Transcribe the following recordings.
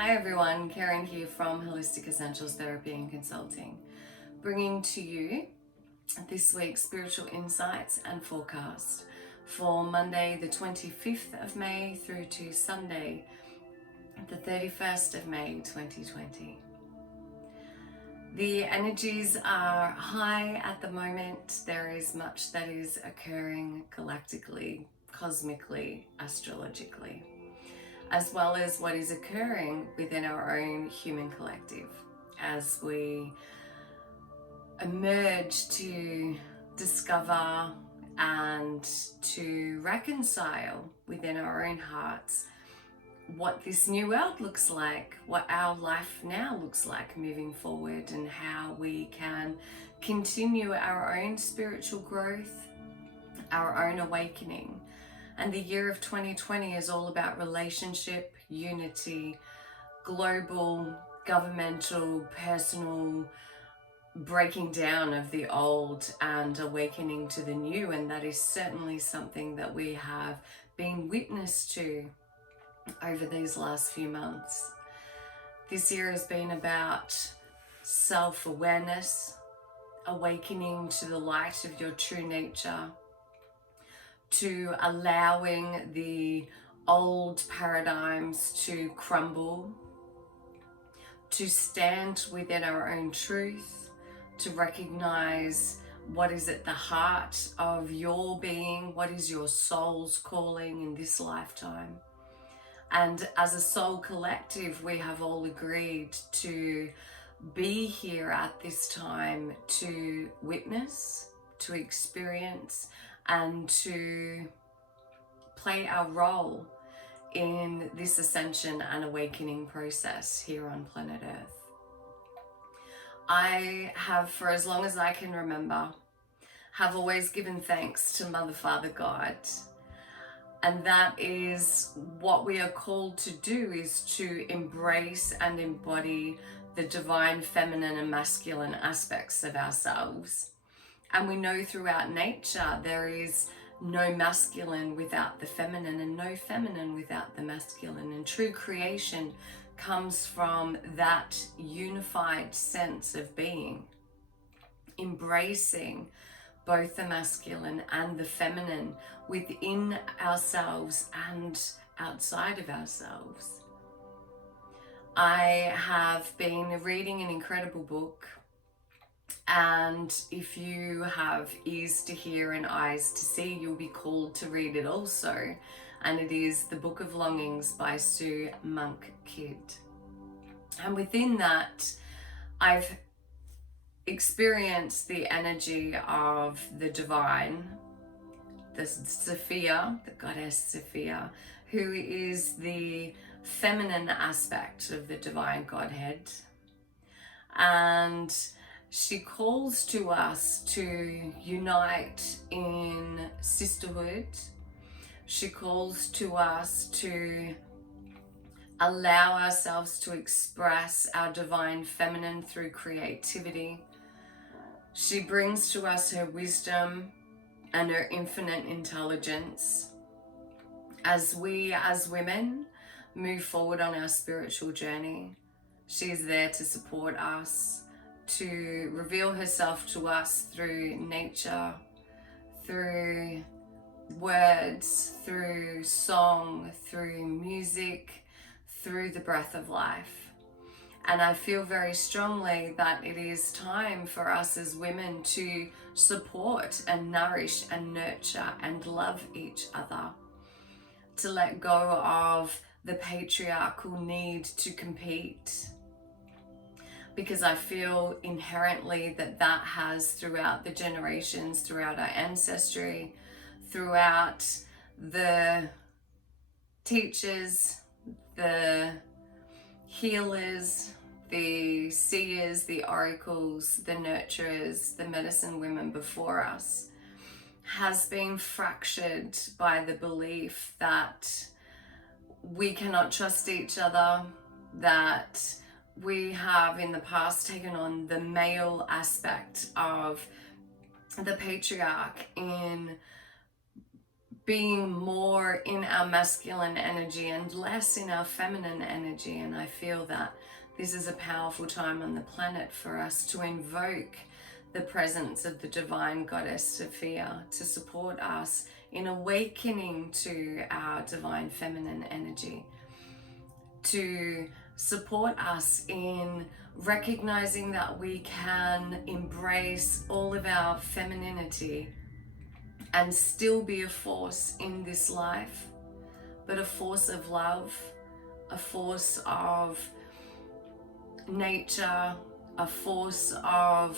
Hi everyone, Karen here from Holistic Essentials Therapy and Consulting, bringing to you this week's spiritual insights and forecast for Monday the 25th of May through to Sunday the 31st of May 2020. The energies are high at the moment. There is much that is occurring galactically, cosmically, astrologically, as well as what is occurring within our own human collective as we emerge to discover and to reconcile within our own hearts what this new world looks like, what our life now looks like moving forward, and how we can continue our own spiritual growth, our own awakening. And the year of 2020 is all about relationship, unity, global, governmental, personal, breaking down of the old and awakening to the new. And that is certainly something that we have been witness to over these last few months. This year has been about self-awareness, awakening to the light of your true nature, to allowing the old paradigms to crumble, to stand within our own truth, to recognize what is at the heart of your being, what is your soul's calling in this lifetime. And as a soul collective, we have all agreed to be here at this time to witness, to experience, and to play our role in this ascension and awakening process here on planet Earth. I have, for as long as I can remember, have always given thanks to Mother, Father, God. And that is what we are called to do, is to embrace and embody the divine feminine and masculine aspects of ourselves. And we know throughout nature there is no masculine without the feminine and no feminine without the masculine. And true creation comes from that unified sense of being, embracing both the masculine and the feminine within ourselves and outside of ourselves. I have been reading an incredible book, and if you have ears to hear and eyes to see, you'll be called to read it also. And it is The Book of Longings by Sue Monk Kidd. And within that, I've experienced the energy of the divine, the Sophia, the goddess Sophia, who is the feminine aspect of the divine Godhead. And she calls to us to unite in sisterhood. She calls to us to allow ourselves to express our divine feminine through creativity. She brings to us her wisdom and her infinite intelligence as we, as women, move forward on our spiritual journey. She's there to support us, to reveal herself to us through nature, through words, through song, through music, through the breath of life. And I feel very strongly that it is time for us as women to support and nourish and nurture and love each other, to let go of the patriarchal need to compete, because I feel inherently that that has, throughout the generations, throughout our ancestry, throughout the teachers, the healers, the seers, the oracles, the nurturers, the medicine women before us, has been fractured by the belief that we cannot trust each other, that we have in the past taken on the male aspect of the patriarch in being more in our masculine energy and less in our feminine energy. And I feel that this is a powerful time on the planet for us to invoke the presence of the divine goddess Sophia to support us in awakening to our divine feminine energy, to support us in recognizing that we can embrace all of our femininity and still be a force in this life, but a force of love, a force of nature, a force of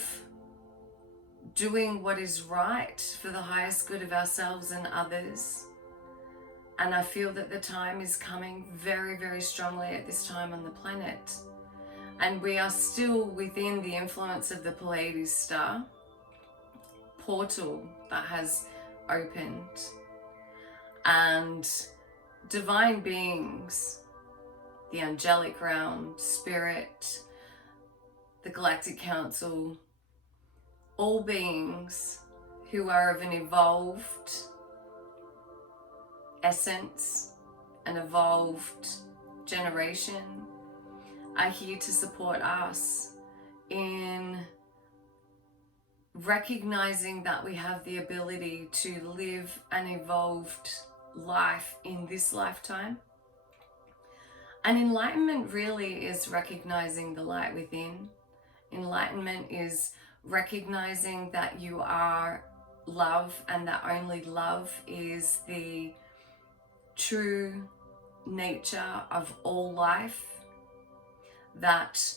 doing what is right for the highest good of ourselves and others. And I feel that the time is coming very, very strongly at this time on the planet. And we are still within the influence of the Pleiades star portal that has opened. And divine beings, the angelic realm, spirit, the galactic council, all beings who are of an evolved essence, an evolved generation, are here to support us in recognizing that we have the ability to live an evolved life in this lifetime. And enlightenment really is recognizing the light within. Enlightenment is recognizing that you are love and that only love is the true nature of all life, that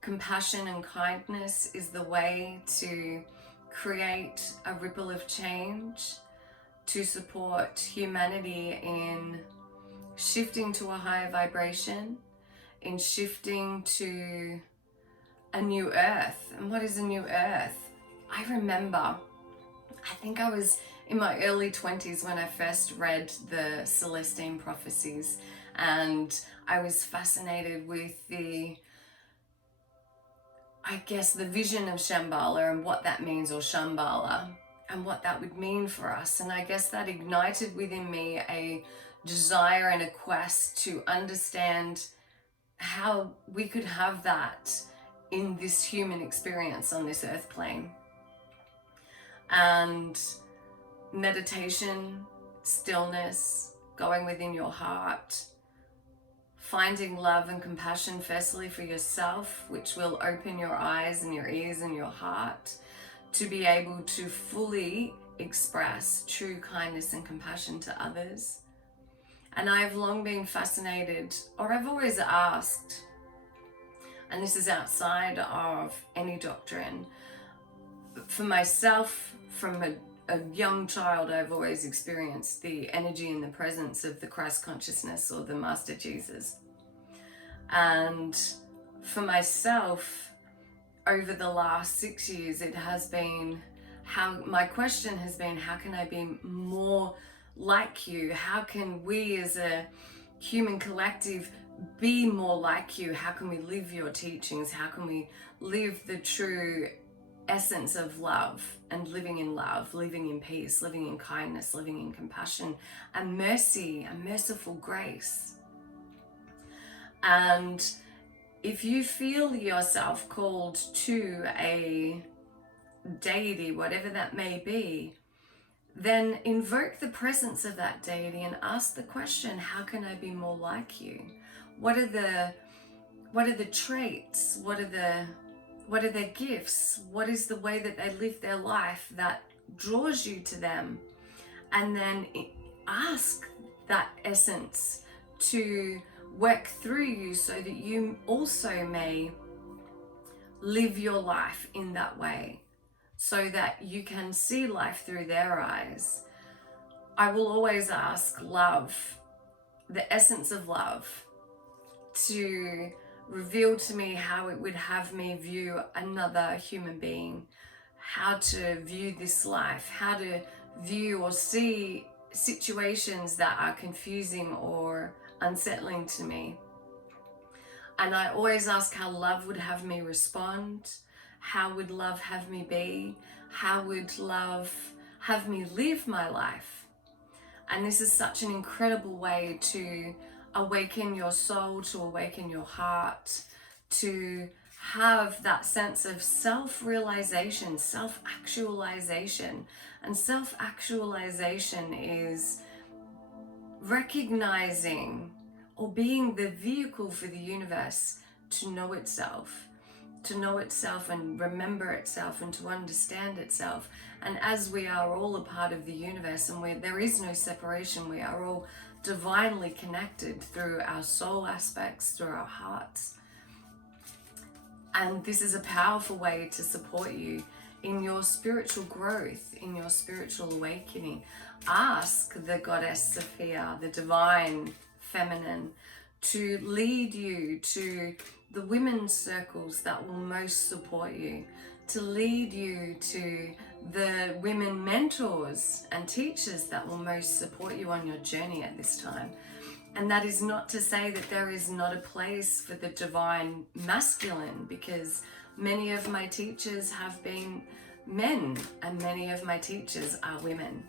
compassion and kindness is the way to create a ripple of change, to support humanity in shifting to a higher vibration, in shifting to a new earth. And what is a new earth? I remember, I think I was in my early 20s when I first read the Celestine prophecies, and I was fascinated with the vision of Shambhala and what that means, or Shambhala, and what that would mean for us. And I guess that ignited within me a desire and a quest to understand how we could have that in this human experience on this earth plane. And meditation, stillness, going within your heart, finding love and compassion firstly for yourself, which will open your eyes and your ears and your heart to be able to fully express true kindness and compassion to others. And I have long been fascinated, or I've always asked, and this is outside of any doctrine, for myself, from a young child, I've always experienced the energy and the presence of the Christ consciousness, or the Master Jesus. And for myself, over the last 6 years, it has been my question has been, how can I be more like you? How can we as a human collective be more like you? How can we live your teachings? How can we live the true essence of love, and living in love, living in peace, living in kindness, living in compassion and mercy and merciful grace? And if you feel yourself called to a deity, whatever that may be, then invoke the presence of that deity and ask the question, how can I be more like you? What are the traits? What are their gifts? What is the way that they live their life that draws you to them? And then ask that essence to work through you so that you also may live your life in that way, so that you can see life through their eyes. I will always ask love, the essence of love, to reveal to me how it would have me view another human being, how to view this life, how to view or see situations that are confusing or unsettling to me. And I always ask how love would have me respond. How would love have me be? How would love have me live my life? And this is such an incredible way to awaken your soul, to awaken your heart, to have that sense of self-realization, self-actualization. And self-actualization is recognizing or being the vehicle for the universe to know itself and remember itself and to understand itself. And as we are all a part of the universe and there is no separation, we are all divinely connected through our soul aspects, through our hearts. And this is a powerful way to support you in your spiritual growth, in your spiritual awakening. Ask the goddess Sophia, the divine feminine, to lead you to the women's circles that will most support you, to lead you to the women mentors and teachers that will most support you on your journey at this time. And that is not to say that there is not a place for the divine masculine, because many of my teachers have been men and many of my teachers are women.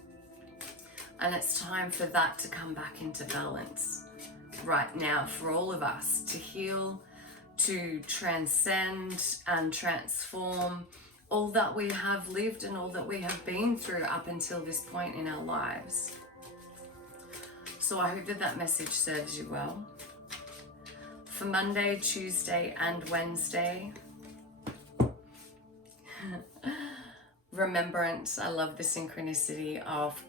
And it's time for that to come back into balance right now for all of us, to heal, to transcend and transform all that we have lived and all that we have been through up until this point in our lives. So I hope that message serves you well. For Monday, Tuesday, and Wednesday, Remembrance. I love the synchronicity of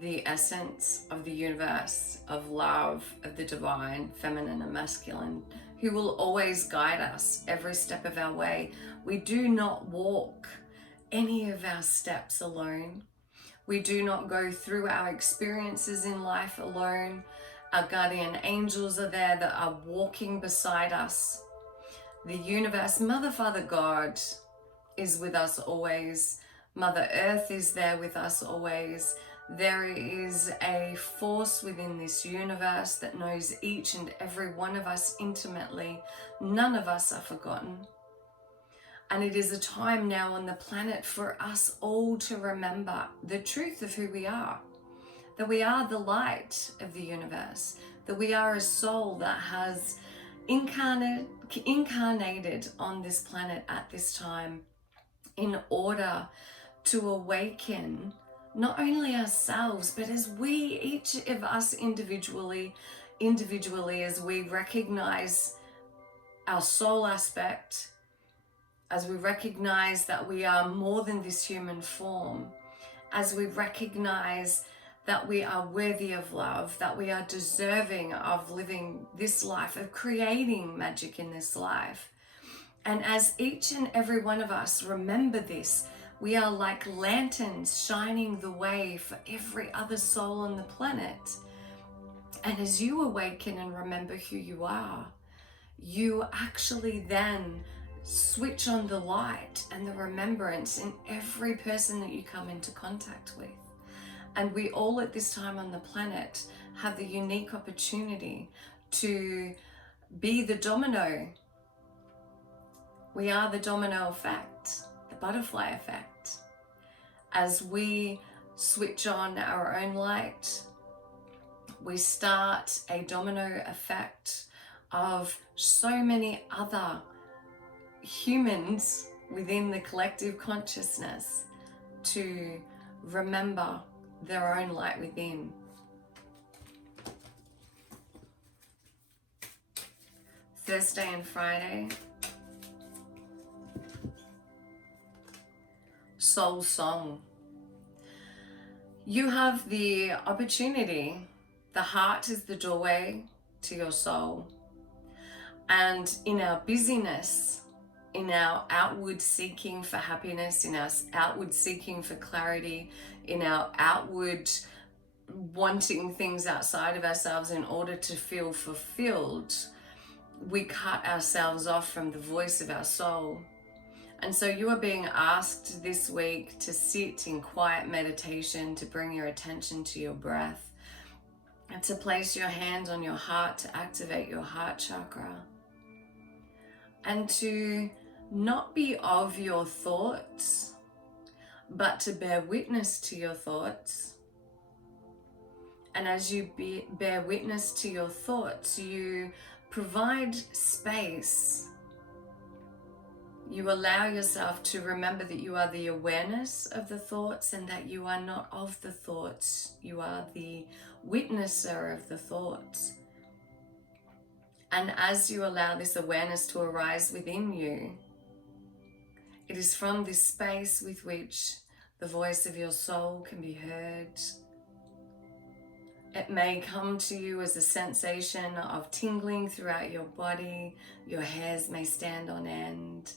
the essence of the universe, of love, of the divine, feminine and masculine, who will always guide us every step of our way. We do not walk any of our steps alone. We do not go through our experiences in life alone. Our guardian angels are there that are walking beside us. The universe, Mother, Father, God is with us always. Mother Earth is there with us always. There is a force within this universe that knows each and every one of us intimately. None of us are forgotten. And it is a time now on the planet for us all to remember the truth of who we are. That we are the light of the universe. That we are a soul that has incarnated on this planet at this time in order to awaken not only ourselves, but as we, each of us individually, as we recognize our soul aspect, as we recognize that we are more than this human form, as we recognize that we are worthy of love, that we are deserving of living this life, of creating magic in this life. And as each and every one of us remember this, we are like lanterns shining the way for every other soul on the planet. And as you awaken and remember who you are, you actually then switch on the light and the remembrance in every person that you come into contact with. And we all at this time on the planet have the unique opportunity to be the domino. We are the domino effect, the butterfly effect. As we switch on our own light, we start a domino effect of so many other humans within the collective consciousness to remember their own light within. Thursday and Friday, soul song. You have the opportunity. The heart is the doorway to your soul. And in our busyness, in our outward seeking for happiness, in our outward seeking for clarity, in our outward wanting things outside of ourselves in order to feel fulfilled, we cut ourselves off from the voice of our soul. And so you are being asked this week to sit in quiet meditation, to bring your attention to your breath, and to place your hand on your heart to activate your heart chakra. And to not be of your thoughts, but to bear witness to your thoughts. And as you bear witness to your thoughts, you provide space. You allow yourself to remember that you are the awareness of the thoughts and that you are not of the thoughts. You are the witnesser of the thoughts. And as you allow this awareness to arise within you, it is from this space with which the voice of your soul can be heard. It may come to you as a sensation of tingling throughout your body. Your hairs may stand on end.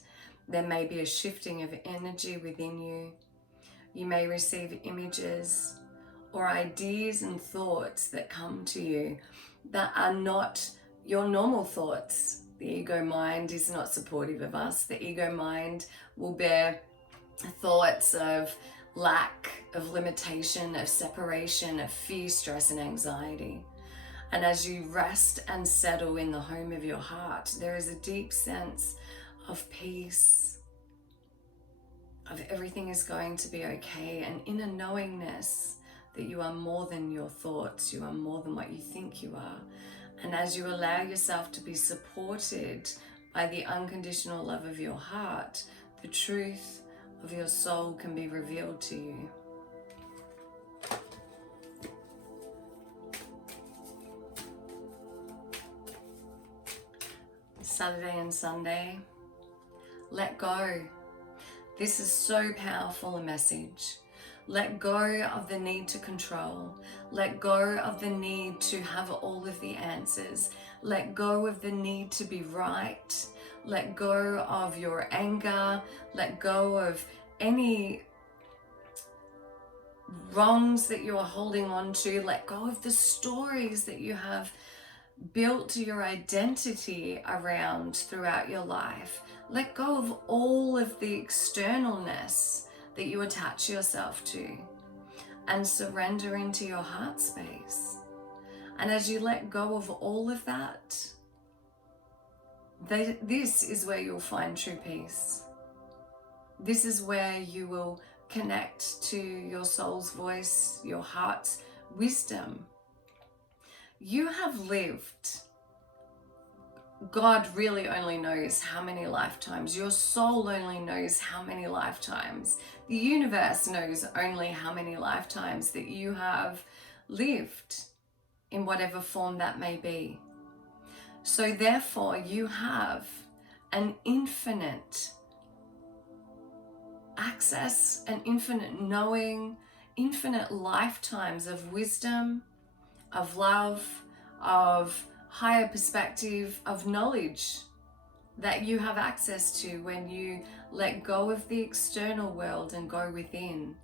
There may be a shifting of energy within you. You may receive images or ideas and thoughts that come to you that are not your normal thoughts. The ego mind is not supportive of us. The ego mind will bear thoughts of lack, of limitation, of separation, of fear, stress, and anxiety. And as you rest and settle in the home of your heart, there is a deep sense of peace, of everything is going to be okay, and inner knowingness that you are more than your thoughts, you are more than what you think you are. And as you allow yourself to be supported by the unconditional love of your heart, the truth of your soul can be revealed to you. Saturday and Sunday, let go. This is so powerful a message. Let go of the need to control. Let go of the need to have all of the answers. Let go of the need to be right. Let go of your anger. Let go of any wrongs that you are holding on to. Let go of the stories that you have built your identity around throughout your life. Let go of all of the externalness that you attach yourself to and surrender into your heart space. And as you let go of all of that, this is where you'll find true peace. This is where you will connect to your soul's voice, your heart's wisdom. You have lived, God really only knows how many lifetimes. Your soul only knows how many lifetimes. The universe knows only how many lifetimes that you have lived in whatever form that may be. So therefore, you have an infinite access, an infinite knowing, infinite lifetimes of wisdom, of love, of higher perspective, of knowledge that you have access to when you let go of the external world and go within,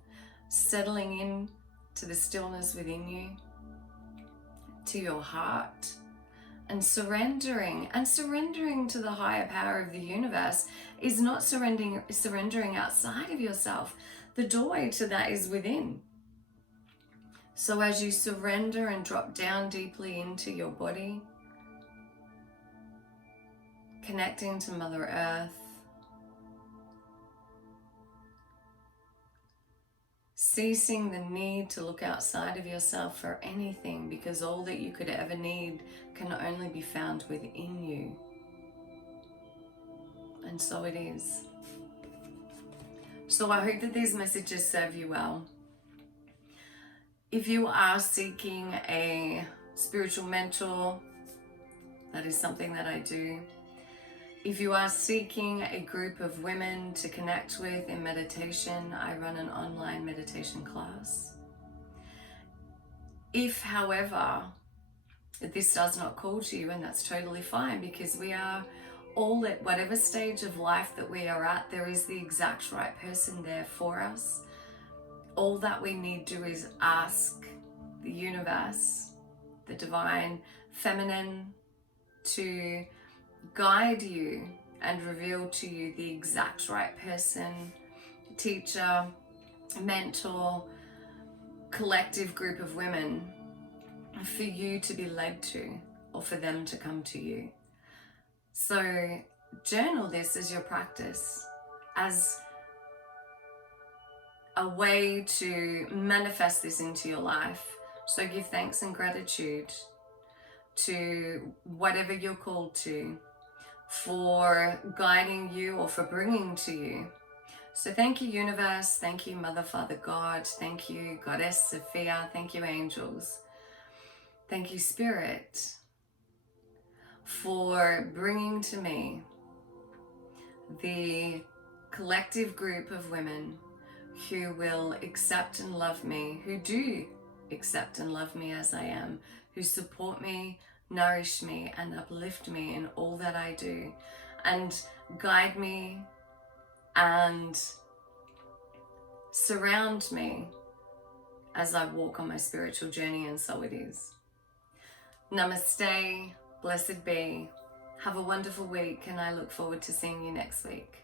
settling in to the stillness within you, to your heart, and surrendering to the higher power of the universe is not surrendering outside of yourself. The doorway to that is within. So as you surrender and drop down deeply into your body, connecting to Mother Earth, ceasing the need to look outside of yourself for anything, because all that you could ever need can only be found within you. And so it is. So I hope that these messages serve you well. If you are seeking a spiritual mentor, that is something that I do. If you are seeking a group of women to connect with in meditation, I run an online meditation class. If, however, this does not call to you, and that's totally fine, because we are all at whatever stage of life that we are at, there is the exact right person there for us. All that we need to do is ask the universe, the divine feminine, to guide you and reveal to you the exact right person, teacher, mentor, collective group of women for you to be led to, or for them to come to you. So journal this as your practice, as a way to manifest this into your life, So give thanks and gratitude to whatever you're called to, for guiding you or for bringing to you. So thank you, universe. Thank you, Mother, Father, God. Thank you, Goddess Sophia. Thank you, angels. Thank you, Spirit, for bringing to me the collective group of women who will accept and love me, who do accept and love me as I am, who support me, nourish me, and uplift me in all that I do, and guide me and surround me as I walk on my spiritual journey, and so it is. Namaste, blessed be. Have a wonderful week, and I look forward to seeing you next week.